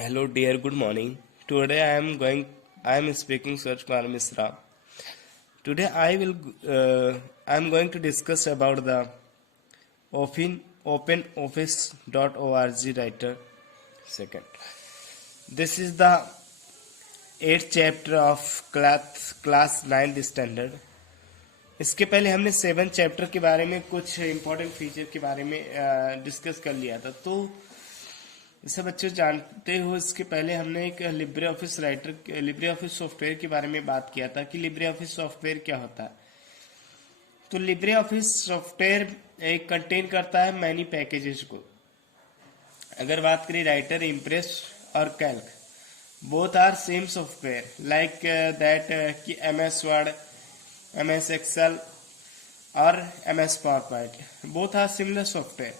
Hello dear, good morning. Today I am speaking Suraj Kumar Misra. Today I am going to discuss about the OpenOffice.org writer. Second, this is the 8th chapter of class 9th standard. इसके पहले हमने 7th chapter के बारे में कुछ important feature के बारे में डिस्कस कर लिया था। तो जैसे बच्चे जानते हो, इसके पहले हमने एक लिब्रे ऑफिस सॉफ्टवेयर के बारे में बात किया था कि लिब्रे ऑफिस सॉफ्टवेयर क्या होता है। तो लिब्रे ऑफिस सॉफ्टवेयर एक कंटेन करता है मैनी पैकेजेस को। अगर बात करें राइटर, इम्प्रेस और Calc, both are same software like that कि MS वर्ड, MS एक्सेल और MS PowerPoint, both are similar software.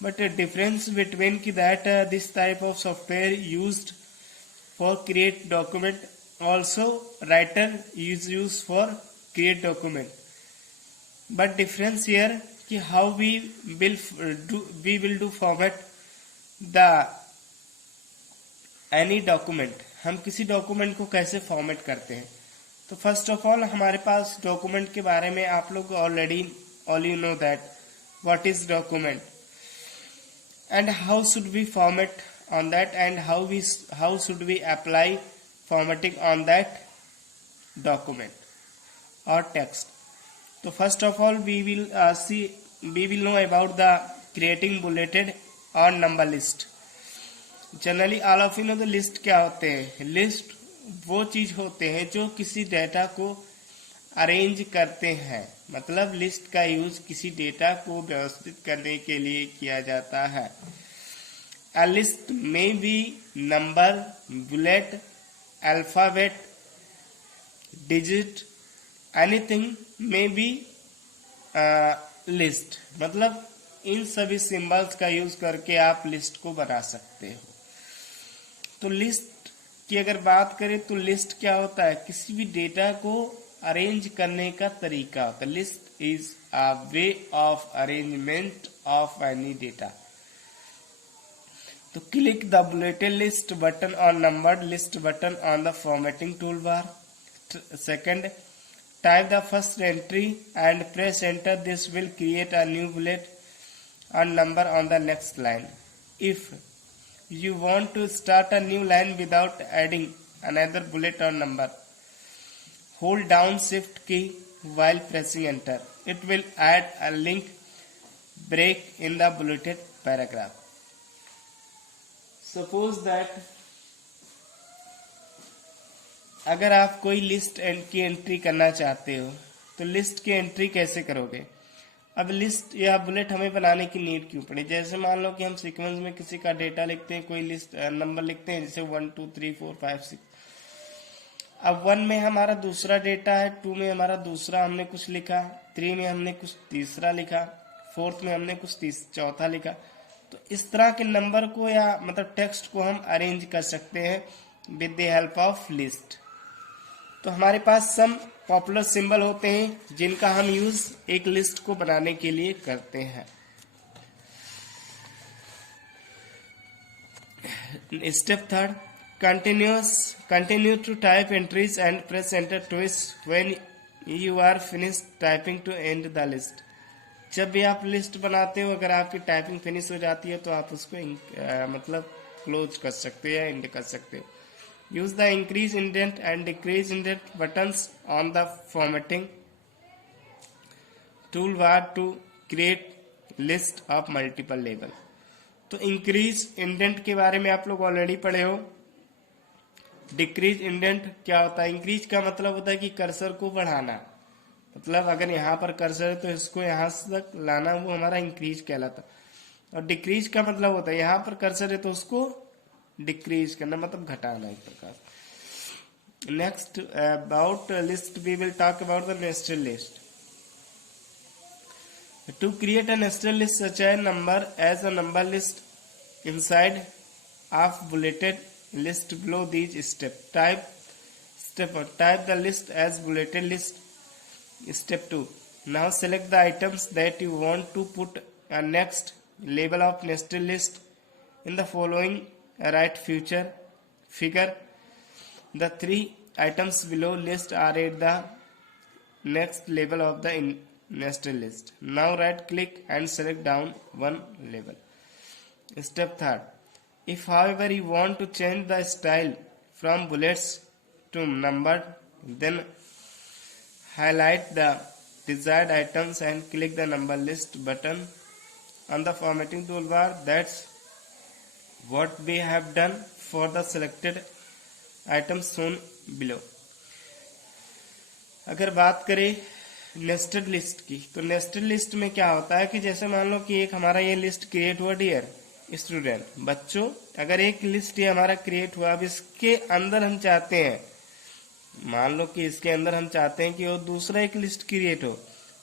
But a difference between that this type of software used for create document, also writer is used for create document. But difference here कि how we will do format the any document. हम किसी document को कैसे format करते हैं। तो first of all हमारे पास document के बारे में आप लोग already all you know that what is document and how should we format on that, and how should we apply formatting on that document or text. So first of all we will know about the creating bulleted or number list. Generally all of you know the list क्या होते हैं। List वो चीज होते हैं जो किसी data को अरेंज करते हैं, मतलब लिस्ट का यूज किसी डेटा को व्यवस्थित करने के लिए किया जाता है। A list may be number, bullet, alphabet, digit, anything may be list, मतलब इन सभी सिंबल्स का यूज करके आप लिस्ट को बना सकते हो। तो लिस्ट की अगर बात करें तो लिस्ट क्या होता है, किसी भी डेटा को अरेंज करने का तरीका होता है। List is a way of arrangement of any data. तो click the bulleted list button और numbered list button on the formatting tool bar. Second, type the first entry and press enter. This will create a new bullet और number on the next line. If you want to start a new line without adding another bullet or number, hold down shift key while pressing enter. It will add a link break in the bulleted paragraph. Suppose that अगर आप कोई list की entry करना चाहते हो तो list की entry कैसे करोगे। अब लिस्ट या बुलेट हमें बनाने की नीड क्यों पड़ी। जैसे मान लो कि हम सीक्वेंस में किसी का डेटा लिखते हैं, कोई लिस्ट नंबर लिखते हैं, जैसे 1 2 3 4 5 6। अब 1 में हमारा दूसरा डेटा है, 2 में हमारा दूसरा हमने कुछ लिखा, 3 में हमने कुछ तीसरा लिखा, 4th में हमने कुछ चौथा लिखा। तो इस तरह के नंबर को या मतलब टेक्स्ट को हम अरेंज कर सकते हैं with the help of list. तो हमारे पास सम पॉपुलर सिंबल होते हैं जिनका हम यूज एक लिस्ट को बनाने के लिए करते हैं। Step third, continue to type entries and press enter twice when you are finish typing to end the list. जब भी आप लिस्ट बनाते हो, अगर आपकी टाइपिंग फिनिश हो जाती है तो आप उसको मतलब क्लोज कर सकते हो या एंड कर सकते हो। Use the increase indent and decrease indent buttons on the formatting toolbar to create list of multiple label. तो increase indent के बारे में आप लोग ऑलरेडी पढ़े हो। decrease indent क्या होता है, increase का मतलब होता है कि कर्सर को बढ़ाना, मतलब अगर यहाँ पर कर्सर है तो इसको यहाँ तक लाना, वो हमारा increase कहलाता। और decrease का मतलब होता है यहाँ पर कर्सर है तो उसको डिक्रीज करना, मतलब घटाना एक प्रकार। Next, about list we will talk about the nested list. To create a nested list such a number as a number list inside of bulleted list below these step. Type the list as bulleted list. Step 2, now select the items that you want to put a next label of nested list in the following right future figure. The three items below list are at the next level of the nested list. Now right click and select down one level. Step third. If however you want to change the style from bullets to numbered, then highlight the desired items and click the number list button on the formatting toolbar. That's what we have done for the selected items shown below. अगर बात करें nested list की, तो nested list में क्या होता है कि जैसे मान लो कि एक हमारा ये लिस्ट क्रिएट हुआ डियर स्टूडेंट, बच्चों, अगर एक लिस्ट ये हमारा क्रिएट हुआ, अब इसके अंदर हम चाहते हैं, मान लो कि इसके अंदर हम चाहते हैं कि वो दूसरा एक लिस्ट क्रिएट हो,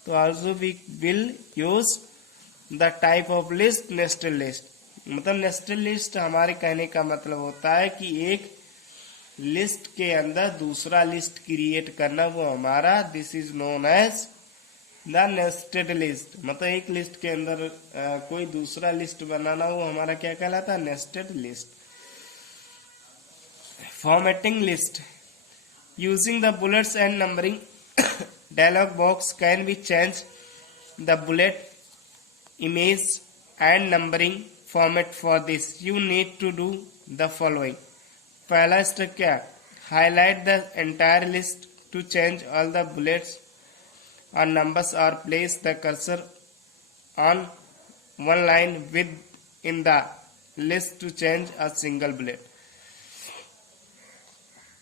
तो also we will use the type of list nested list. मतलब नेस्टेड लिस्ट हमारे कहने का मतलब होता है कि एक लिस्ट के अंदर दूसरा लिस्ट क्रिएट करना, वो हमारा this is known as the nested list. मतलब एक लिस्ट के अंदर कोई दूसरा लिस्ट बनाना, वो हमारा क्या कहलाता है, nested list. Formatting list using the bullets and numbering dialog box can be changed the bullet image and numbering format. For this you need to do the following. पहला स्टेप क्या, highlight the entire list to change all the bullets or numbers or place the cursor on one line within the list to change a single bullet.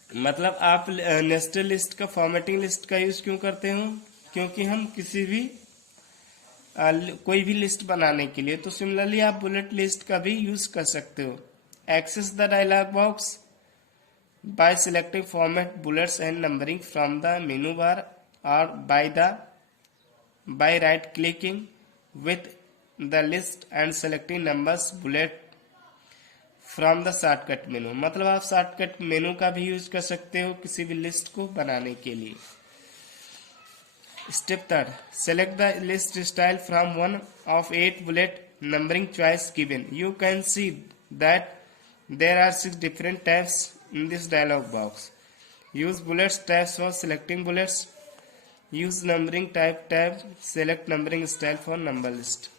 मतलब आप nested list का formatting list का use क्यों करते हो, क्योंकि हम किसी भी कोई भी लिस्ट बनाने के लिए, तो सिमिलरली आप बुलेट लिस्ट का भी यूज कर सकते हो. Access the dialog box by selecting format bullets and numbering from the menu bar और by right clicking with the list and selecting numbers bullet from the shortcut menu. मतलब आप shortcut menu का भी use कर सकते हो किसी भी लिस्ट को बनाने के लिए. Step third. Select the list style from one of 8 bullet numbering choice given. You can see that there are 6 different tabs in this dialog box. Use bullets tabs for selecting bullets. Use numbering type tab. Select numbering style for number list.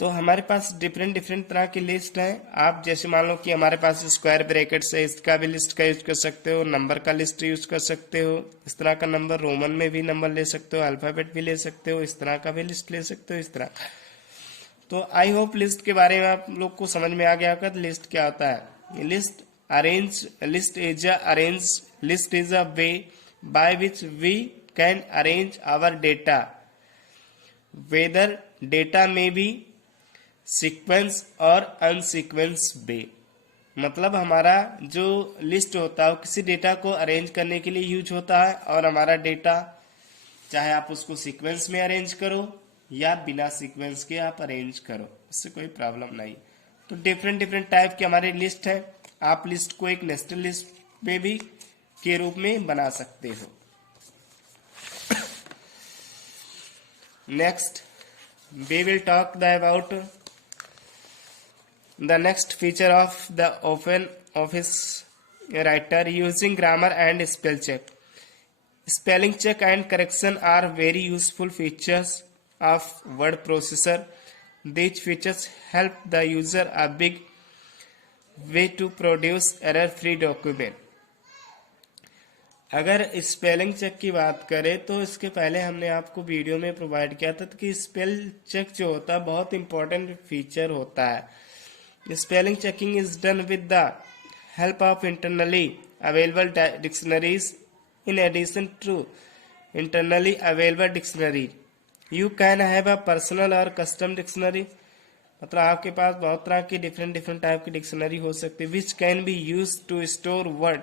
तो हमारे पास different तरह की list है. आप जैसे मान लो कि हमारे पास स्क्वायर ब्रैकेट्स है, इसका भी लिस्ट का यूज कर सकते हो, नंबर का लिस्ट यूज कर सकते हो, इस तरह का नंबर रोमन में भी नंबर ले सकते हो, अल्फाबेट भी ले सकते हो, इस तरह का भी लिस्ट ले सकते हो, इस तरह. तो आई होप लिस्ट के बारे में आप लोग को समझ में आ गया होगा. लिस्ट क्या होता है, list is a way by which we can arrange our data, whether data may be sequence और अनसीक्वेंस बे. मतलब हमारा जो लिस्ट होता है वो किसी डेटा को अरेंज करने के लिए यूज होता है, और हमारा डेटा चाहे आप उसको सीक्वेंस में अरेंज करो या बिना सीक्वेंस के आप अरेंज करो, इससे कोई प्रॉब्लम नहीं. तो डिफरेंट टाइप की हमारी लिस्ट है. आप लिस्ट को एक नेस्टेड लिस्ट में भी के रूप में बना सकते हो. Next we will talk about the next feature of the Open Office Writer using grammar and spell check. Spelling check and correction are very useful features of word processor. These features help the user a big way to produce error-free document. अगर spelling check की बात करें तो इसके पहले हमने आपको video में प्रोवाइड किया था कि स्पेल चेक जो होता है बहुत इंपॉर्टेंट फीचर होता है. Spelling checking is done with the help of internally available dictionaries. In addition to internally available dictionary, you can have a personal और कस्टम डिक्शनरी. मतलब आपके पास बहुत तरह की डिफरेंट टाइप की डिक्शनरी हो सकती है, which can be use to store word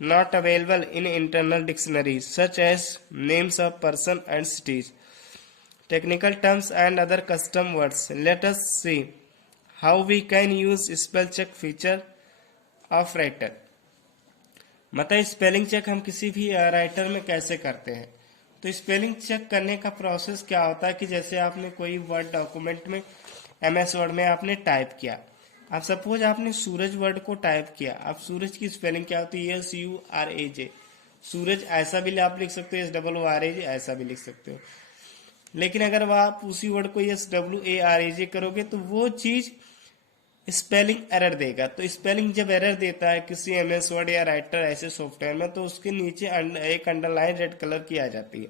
not available in internal dictionaries such as names of person and cities, technical terms and other custom words. Let us see how we can use spell check feature of writer. मतलब spelling check हम किसी भी writer में कैसे करते हैं। तो spelling check करने का प्रोसेस क्या होता है कि जैसे आपने कोई वर्ड डॉक्यूमेंट में MS वर्ड में आपने टाइप किया, अब सपोज आपने सूरज वर्ड को टाइप किया, अब सूरज की स्पेलिंग क्या होती है? SURAJ। सूरज ऐसा भी आप लिख सकते हो, SOORAJ ऐसा भी लिख सकते हो। लेकिन अगर वह आप उसी वर्ड को SWARAJ करोगे तो वो चीज स्पेलिंग एरर देगा। तो स्पेलिंग जब एरर देता है किसी MS वर्ड या राइटर ऐसे सॉफ्टवेयर में, तो उसके नीचे एक अंडरलाइन रेड कलर की आ जाती है।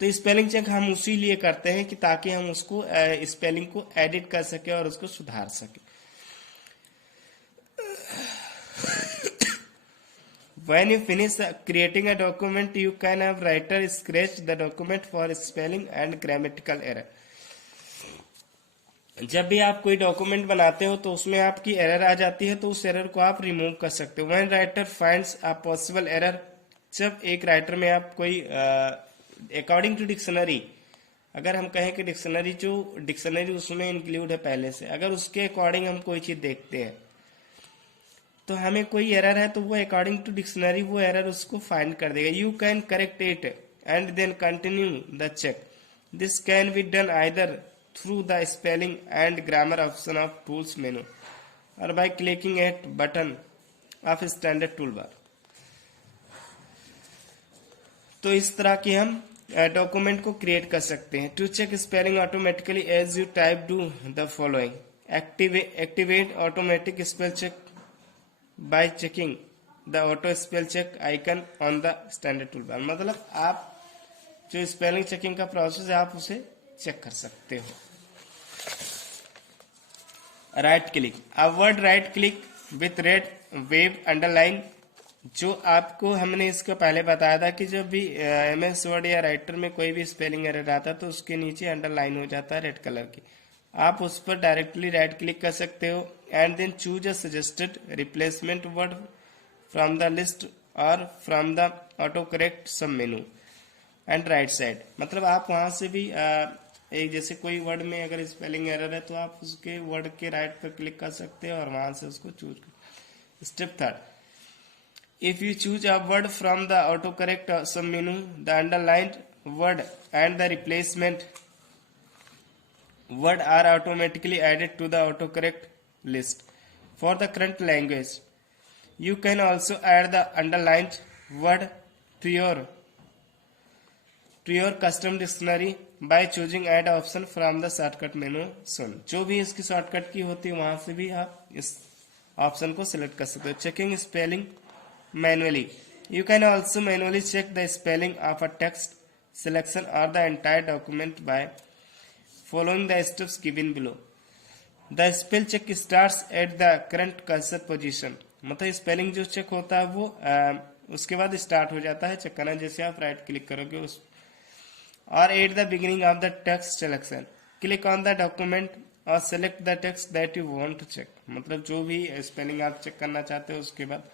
तो स्पेलिंग चेक हम उसी लिए करते हैं कि ताकि हम उसको स्पेलिंग को एडिट कर सके और उसको सुधार सके। When you finish creating a document, you can have writer scratch the document for spelling and grammatical error. जब भी आप कोई डॉक्यूमेंट बनाते हो तो उसमें आपकी एरर आ जाती है, तो उस एरर को आप रिमूव कर सकते हो। When writer finds a possible error, जब एक राइटर में आप कोई अकॉर्डिंग टू डिक्शनरी, अगर हम कहें कि डिक्शनरी उसमें इंक्लूड है पहले से, अगर उसके अकॉर्डिंग हम कोई चीज देखते हैं तो हमें कोई एरर है, तो वो अकॉर्डिंग टू डिक्शनरी वो एरर उसको फाइंड कर देगा। You can correct it and then continue the check. This can be done either through the spelling and grammar option of tools menu और by clicking at button of standard tool bar. तो इस तरह की हम document को create कर सकते हैं। To check spelling automatically as you type do the following. Activate automatic spell check by checking the auto spell check icon on the standard toolbar। मतलब आप जो स्पेलिंग चेकिंग का प्रोसेस है आप उसे चेक कर सकते हो। राइट क्लिक, अब word right click with red wave underline, जो आपको हमने इसको पहले बताया था कि जब भी MS वर्ड या राइटर में कोई भी स्पेलिंग एरर आता है तो उसके नीचे अंडरलाइन हो जाता है रेड कलर की, आप उस पर डायरेक्टली राइट क्लिक कर सकते हो and then choose a suggested replacement word from the list और फ्रॉम द ऑटो करेक्ट सब मेनू एंड राइट साइड। मतलब आप वहां से भी एक जैसे कोई वर्ड में अगर स्पेलिंग एरर है तो आप उसके वर्ड के राइट पर क्लिक कर सकते हो और वहां से उसको चूज कर। Step third, if you choose a word from the auto correct सब menu, the underlined word and the replacement word are automatically added to the autocorrect list for the current language. You can also add the underlined word to your custom dictionary by choosing add option from the shortcut menu soon। जो भी इसकी shortcut की होती है वहां से भी आप इस ऑप्शन को सिलेक्ट कर सकते हो। Checking spelling manually, you can also manually check the spelling of a text selection or the entire document by following the steps given below। The spell check starts at the current cursor position। मतलब spelling जो check होता है वो उसके बाद start हो जाता है चेक करना, जैसे आप राइट क्लिक करोगे उस, और at the beginning of the text selection click on the document और select the text that you want to check. मतलब जो भी स्पेलिंग आप चेक करना चाहते हो उसके बाद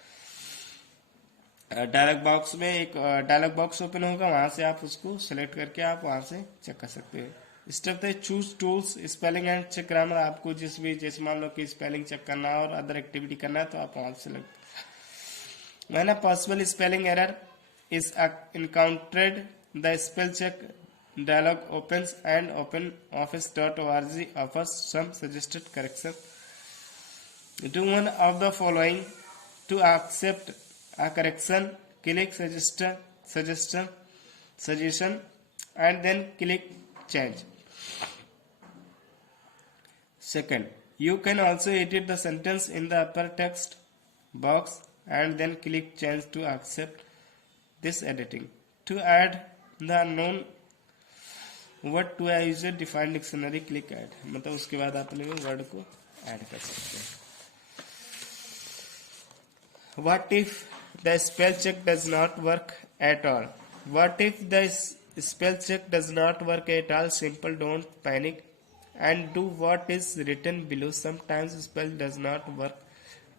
डायलॉग बॉक्स में एक डायलॉग बॉक्स ओपन होगा, वहां से आप उसको सिलेक्ट करके आप वहां से चेक कर सकते हो। स्टेप है choose tools spelling and check grammar. आपको जिस भी जैसे मान लो कि स्पेलिंग चेक करना है और अदर एक्टिविटी करना है तो आप वहां से select. When a possible spelling error is encountered, the spell check dialog opens and open office.org offers some suggested correction। Do one of the following to accept a correction, click suggestion and then click change। Second, you can also edit the sentence in the upper text box and then click change to accept this editing। To add the unknown word to a user defined dictionary, click add। मतलब उसके बाद आप अपने word को add कर सकते हैं। What if the spell check does not work at all? What if the spell check does not work at all? Simple, don't panic and do what is written below। Sometimes spell does not work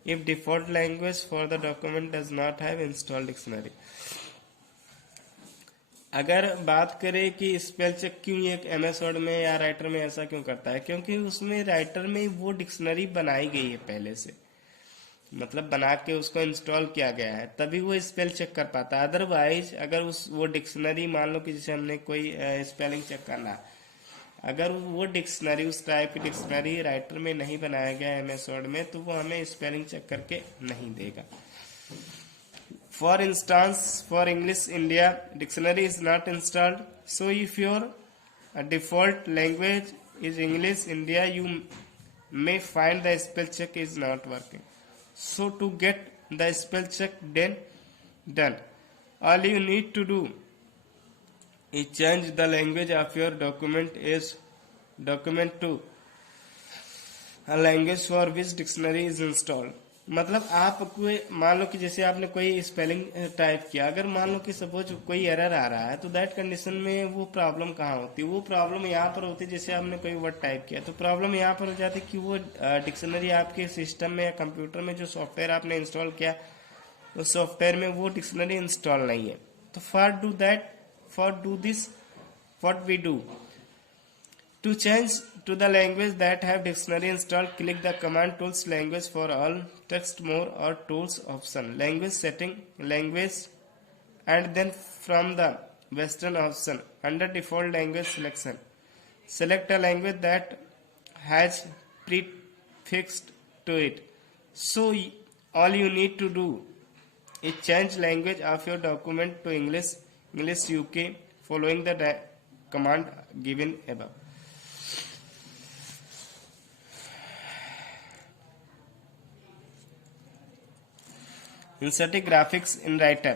if default language for the document does not have installed dictionary। अगर बात करें कि spell check क्यों एक MS word में या writer में ऐसा क्यों करता है, क्योंकि उसमें राइटर में वो डिक्शनरी बनाई गई है पहले से। मतलब बना के उसको इंस्टॉल किया गया है, तभी वो स्पेल चेक कर पाता है। अदरवाइज अगर उस वो डिक्शनरी, मान लो कि जैसे हमने कोई स्पेलिंग चेक करना है, अगर वो डिक्शनरी, उस टाइप की डिक्शनरी राइटर में नहीं बनाया गया एमएस वर्ड में, तो वो हमें स्पेलिंग चेक करके नहीं देगा। For instance, for English India dictionary is not installed, so if your default language is English India, you may find the spell check is not working. So to get the spell check done, all you need to do is change the language of your document to a language for which dictionary is installed. मतलब आप कोई, मान लो कि जैसे आपने कोई spelling type किया, अगर मान लो कि सपोज कोई एरर आ रहा है, तो दैट कंडीशन में वो प्रॉब्लम कहाँ होती है? वो प्रॉब्लम यहाँ पर होती है, जैसे आपने कोई वर्ड टाइप किया तो प्रॉब्लम यहाँ पर हो जाती है कि वो डिक्शनरी आपके सिस्टम में या कंप्यूटर में जो सॉफ्टवेयर आपने इंस्टॉल किया, उस सॉफ्टवेयर में वो डिक्शनरी इंस्टॉल नहीं है। तो for do this what we do, to change to the language that have dictionary installed, click the command tools language for all, text more or tools option, language setting, language, and then from the western option under default language selection, select a language that has prefixed to it. So all you need to do is change language of your document to English UK following the command given above. Inserting graphics in writer.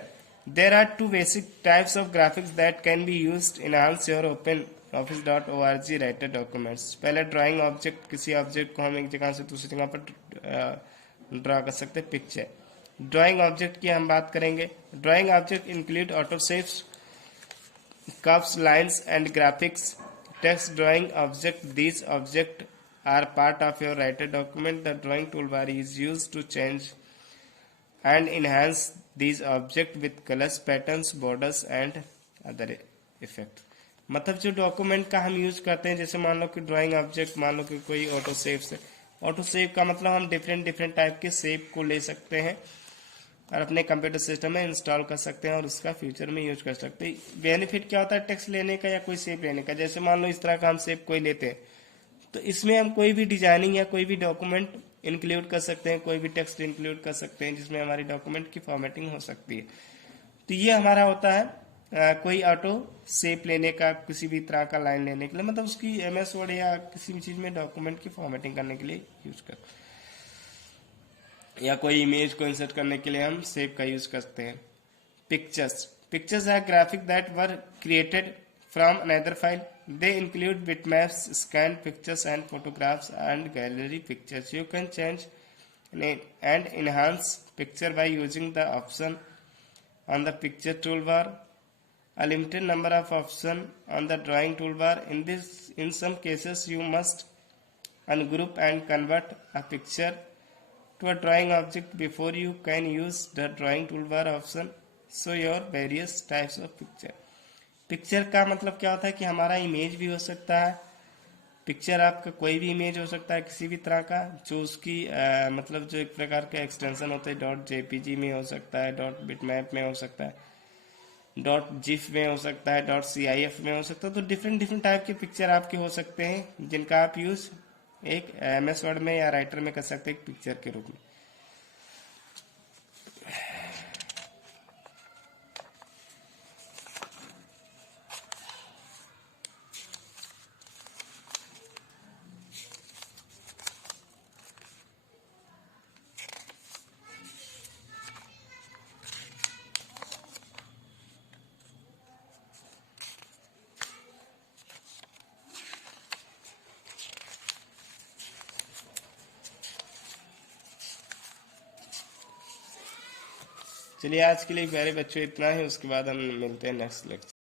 There are two basic types of graphics that can be used to enhance your OpenOffice.org writer documents. पहले drawing object, किसी object को हम एक जगह से दूसरी जगह पर ड्रा कर सकते हैं। पिक्चर ड्राइंग ऑब्जेक्ट की हम बात करेंगे। Drawing object include autoshapes, curves, lines, and graphics. Text drawing object. These objects are part of your writer document. The drawing toolbar is used to change and enhance these objects with colors, patterns, borders and other effects. मतलब जो document का हम use करते हैं, जैसे मान लो कि drawing object, मान लो कि कोई ऑटो सेव है। ऑटो सेव का मतलब हम डिफरेंट टाइप के सेव को ले सकते हैं और अपने कंप्यूटर सिस्टम में इंस्टॉल कर सकते हैं और उसका फ्यूचर में यूज कर सकते हैं। बेनिफिट क्या होता है टेक्स्ट लेने का या कोई सेव लेने का? जैसे मान लो इस तरह का हम सेव कोई लेते हैं, तो इसमें हम कोई भी डिजाइनिंग या कोई भी डॉक्यूमेंट इंक्लूड कर सकते हैं, कोई भी टेक्स्ट इंक्लूड कर सकते हैं जिसमें हमारी डॉक्यूमेंट की फॉर्मेटिंग हो सकती है। तो ये हमारा होता है कोई ऑटो सेव लेने का, किसी भी तरह का लाइन लेने के लिए, मतलब उसकी एमएस वर्ड या किसी भी चीज में डॉक्यूमेंट की फॉर्मेटिंग करने के लिए यूज कर, या कोई इमेज को इंसर्ट करने के लिए हम सेव का यूज करते हैं। Pictures are graphic that were created from another file. They include bitmaps, scanned pictures and photographs and gallery pictures. You can change and enhance picture by using the option on the picture toolbar. A limited number of options on the drawing toolbar. In some cases, you must ungroup and convert a picture to a drawing object before you can use the drawing toolbar option. So your various types of picture. Picture का मतलब क्या होता है कि हमारा image भी हो सकता है। पिक्चर आपका कोई भी इमेज हो सकता है किसी भी तरह का, जो उसकी मतलब जो एक प्रकार का एक्सटेंशन होता है, डॉट जेपीजी में हो सकता है, डॉट बिटमैप में हो सकता है, डॉट जिफ में हो सकता है, डॉट सीआईएफ में हो सकता है। तो डिफरेंट टाइप के पिक्चर आपके हो सकते हैं जिनका आप यूज एक एमएस वर्ड में या राइटर में कर सकते हैं एक पिक्चर के रूप में। चलिए आज के लिए प्यारे बच्चों इतना ही, उसके बाद हम मिलते हैं नेक्स्ट लेक्चर।